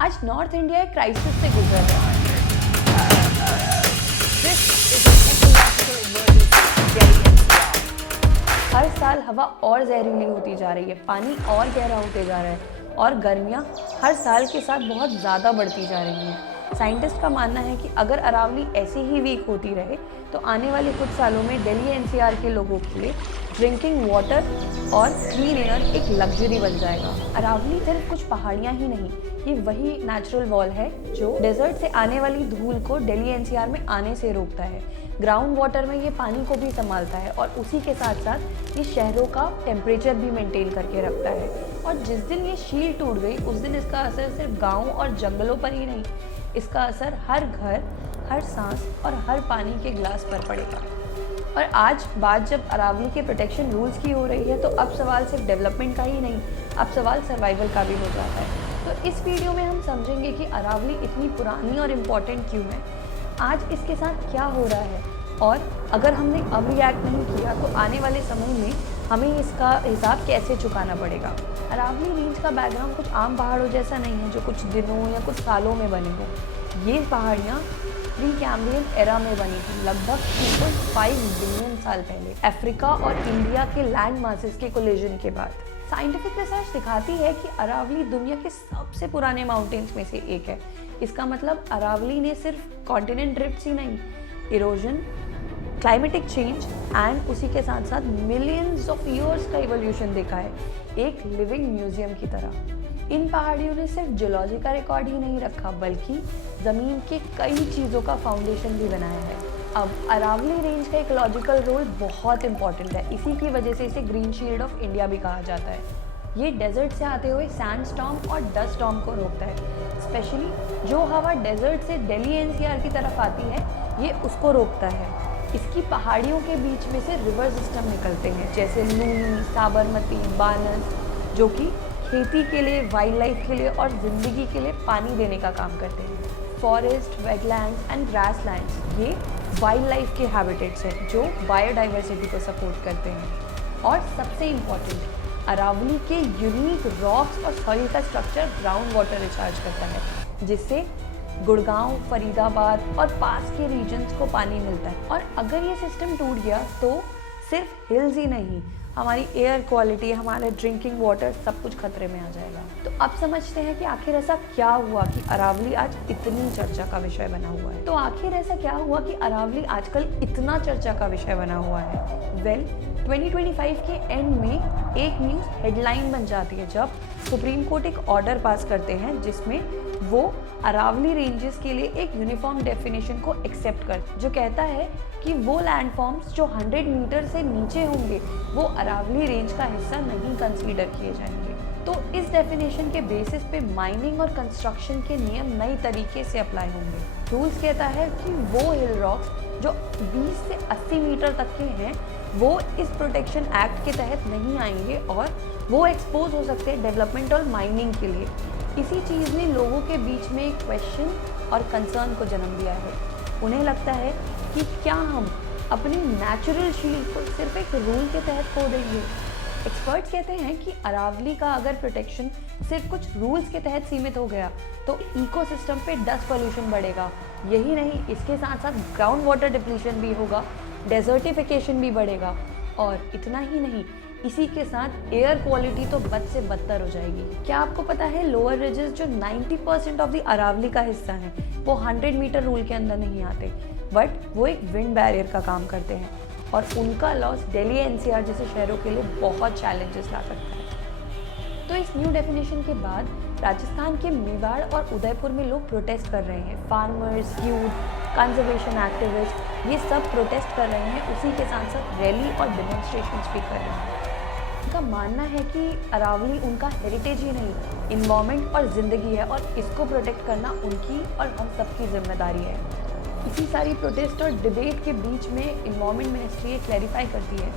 आज north India एक crisis से गुजर रहा है। This is an ecological emergency in Delhi NCR. हर साल हवा और जहरीली होती जा रही है, पानी और गहरा होते जा रहा है और गर्मियाँ हर साल के साथ बहुत ज़्यादा बढ़ती जा रही हैं। साइंटिस्ट का मानना है कि अगर अरावली ऐसी ही वीक होती रहे तो आने वाले कुछ सालों में दिल्ली एनसीआर के लोगों के लिए ड्रिंकिंग वाटर और क्लीन एयर एक लग्जरी बन जाएगा। अरावली सिर्फ कुछ पहाड़ियाँ ही नहीं, ये वही नेचुरल वॉल है जो डेजर्ट से आने वाली धूल को दिल्ली एनसीआर में आने से रोकता है। ग्राउंड वाटर में ये पानी को भी संभालता है और उसी के साथ साथ ये शहरों का टेम्परेचर भी मेंटेन करके रखता है। और जिस दिन ये शील टूट गई उस दिन इसका असर सिर्फ गाँव और जंगलों पर ही नहीं, इसका असर हर घर, हर सांस और हर पानी के ग्लास पर पड़ेगा। और आज बात जब अरावली के प्रोटेक्शन रूल्स की हो रही है तो अब सवाल सिर्फ डेवलपमेंट का ही नहीं, अब सवाल सर्वाइवल का भी हो जाता है। तो इस वीडियो में हम समझेंगे कि अरावली इतनी पुरानी और इम्पॉर्टेंट क्यों है, आज इसके साथ क्या हो रहा है और अगर हमने अब रिएक्ट नहीं किया तो आने वाले समय में हमें इसका हिसाब कैसे चुकाना पड़ेगा। अरावली रेंज का बैकग्राउंड कुछ आम पहाड़ों जैसा नहीं है जो कुछ दिनों या कुछ सालों में बने हों। ये पहाड़ियाँ प्री कैम्ब्रियन एरा में बनी थी, लगभग 2.5 बिलियन साल पहले, अफ्रीका और इंडिया के लैंड मासेस के कोलिजन के बाद। साइंटिफिक रिसर्च दिखाती है कि अरावली दुनिया के सबसे पुराने माउंटेन्स में से एक है। इसका मतलब अरावली ने सिर्फ कॉन्टिनेंट ड्रिफ्ट्स ही नहीं, इरोजन, क्लाइमेटिक चेंज एंड उसी के साथ साथ मिलियंस ऑफ ईयर्स का इवोल्यूशन देखा है, एक लिविंग म्यूजियम की तरह। इन पहाड़ियों ने सिर्फ जियोलॉजी का रिकॉर्ड ही नहीं रखा बल्कि ज़मीन के कई चीज़ों का फाउंडेशन भी बनाया है। अब अरावली रेंज का इकोलॉजिकल रोल बहुत इंपॉर्टेंट है, इसी की वजह से इसे ग्रीन शील्ड ऑफ इंडिया भी कहा जाता है। ये डेजर्ट से आते हुए सैंड स्टॉर्म और डस्ट स्टॉर्म को रोकता है, स्पेशली जो हवा डेजर्ट से दिल्ली एनसीआर की तरफ आती है ये उसको रोकता है। इसकी पहाड़ियों के बीच में से रिवर सिस्टम निकलते हैं जैसे लूनी, साबरमती, बानस, जो कि खेती के लिए, वाइल्ड लाइफ के लिए और ज़िंदगी के लिए पानी देने का काम करते हैं। फॉरेस्ट, वेटलैंड्स एंड ग्रासलैंड्स ये वाइल्ड लाइफ के हैबिटेट्स हैं जो बायोडाइवर्सिटी को सपोर्ट करते हैं। और सबसे इम्पॉर्टेंट, अरावली के यूनिक रॉक्स और सॉइल का स्ट्रक्चर ग्राउंड वाटर रिचार्ज करता है, जिससे गुड़गांव, फरीदाबाद और पास के रीजन्स को पानी मिलता है। और अगर ये सिस्टम टूट गया तो सिर्फ हिल्स ही नहीं, हमारी एयर क्वालिटी, हमारा ड्रिंकिंग वाटर सब कुछ खतरे में आ जाएगा। तो अब समझते हैं कि आखिर ऐसा क्या हुआ कि अरावली आज इतनी चर्चा का विषय बना हुआ है। तो आखिर ऐसा क्या हुआ कि अरावली आजकल इतना चर्चा का विषय बना हुआ है। वेल 2025 के एंड में एक न्यूज़ हेडलाइन बन जाती है जब सुप्रीम कोर्ट एक ऑर्डर पास करते हैं जिसमें वो अरावली रेंजेस के लिए एक यूनिफॉर्म डेफिनेशन को एक्सेप्ट कर, जो कहता है कि वो लैंडफॉर्म्स जो 100 मीटर से नीचे होंगे वो अरावली रेंज का हिस्सा नहीं कंसीडर किए जाएंगे। तो इस डेफिनेशन के बेसिस पे माइनिंग और कंस्ट्रक्शन के नियम नए तरीके से अप्लाई होंगे। रूल्स कहता है कि वो हिल रॉक्स जो 20 से 80 मीटर तक के हैं वो इस प्रोटेक्शन एक्ट के तहत नहीं आएंगे और वो एक्सपोज हो सकते हैं डेवलपमेंट और माइनिंग के लिए। इसी चीज़ ने लोगों के बीच में एक क्वेश्चन और कंसर्न को जन्म दिया है। उन्हें लगता है कि क्या हम अपनी नेचुरल शील्ड को सिर्फ एक रूल के तहत खो देंगे। एक्सपर्ट्स कहते हैं कि अरावली का अगर प्रोटेक्शन सिर्फ कुछ रूल्स के तहत सीमित हो गया तो इकोसिस्टम पे डस्ट पॉल्यूशन बढ़ेगा। यही नहीं, इसके साथ साथ ग्राउंड वाटर डिप्लीशन भी होगा, डेजर्टिफिकेशन भी बढ़ेगा और इतना ही नहीं, इसी के साथ एयर क्वालिटी तो बद से बदतर हो जाएगी। क्या आपको पता है लोअर रिजेस जो 90% ऑफ द अरावली का हिस्सा है वो 100 मीटर रूल के अंदर नहीं आते, बट वो एक विंड बैरियर का काम करते हैं और उनका लॉस दिल्ली एनसीआर जैसे शहरों के लिए बहुत चैलेंजेस ला सकता है। तो इस न्यू डेफिनेशन के बाद राजस्थान के मेवाड़ और उदयपुर में लोग प्रोटेस्ट कर रहे हैं। फार्मर्स, यूथ, कंजर्वेशन एक्टिविस्ट ये सब प्रोटेस्ट कर रहे हैं, उसी के साथ साथ रैली और डेमोन्स्ट्रेशंस भी कर रहे हैं। उनका मानना है कि अरावली उनका हेरिटेज ही नहीं, इन्वायरमेंट और ज़िंदगी है और इसको प्रोटेक्ट करना उनकी और हम सबकी जिम्मेदारी है। इसी सारी प्रोटेस्ट और डिबेट के बीच में इन्वायरमेंट मिनिस्ट्री ये क्लैरिफाई करती है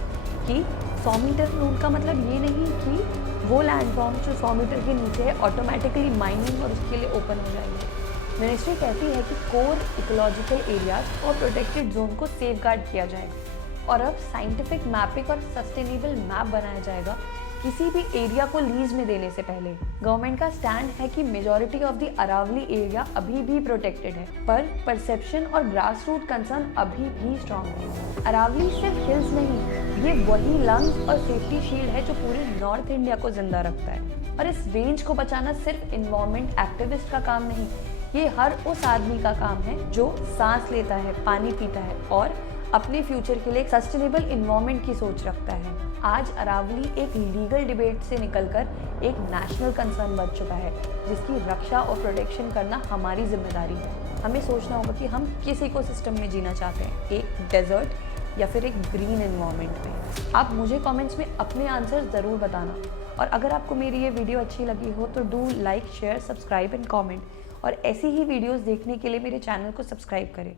कि 100 मीटर रूल का मतलब ये नहीं कि वो लैंडफॉर्म जो 100 मीटर के नीचे है ऑटोमेटिकली माइनिंग और उसके लिए ओपन हो जाएंगे। मिनिस्ट्री कहती है कि कोर इकोलॉजिकल एरियाज और प्रोटेक्टेड जोन को सेफगार्ड किया जाएगा और अब साइंटिफिक मैपिंग और सस्टेनेबल मैप बनाया जाएगा किसी भी एरिया को लीज में देने से पहले। गवर्नमेंट का स्टैंड है कि majority of the Aravalli area अभी भी प्रोटेक्टेड है, पर परसेप्शन और ग्रास रूट कंसर्न अभी भी स्ट्रांग है। अरावली सिर्फ हिल्स नहीं, ये वही लंग्स और सेफ्टी शील्ड है जो पूरे नॉर्थ इंडिया को जिंदा रखता है। और इस रेंज को बचाना सिर्फ इन्वायरमेंट एक्टिविस्ट का काम नहीं, ये हर उस आदमी का काम है जो सांस लेता है, पानी पीता है और अपने फ्यूचर के लिए एक सस्टेनेबल इन्वायरमेंट की सोच रखता है। आज अरावली एक लीगल डिबेट से निकलकर एक नेशनल कंसर्न बन चुका है, जिसकी रक्षा और प्रोटेक्शन करना हमारी जिम्मेदारी है। हमें सोचना होगा कि हम किस इकोसिस्टम में जीना चाहते हैं, एक डेजर्ट या फिर एक ग्रीन एनवायरनमेंट में। आप मुझे कमेंट्स में अपने आंसर ज़रूर बताना, और अगर आपको मेरी ये वीडियो अच्छी लगी हो तो do like, share, subscribe and comment, और ऐसी ही वीडियोस देखने के लिए मेरे चैनल को सब्सक्राइब करें।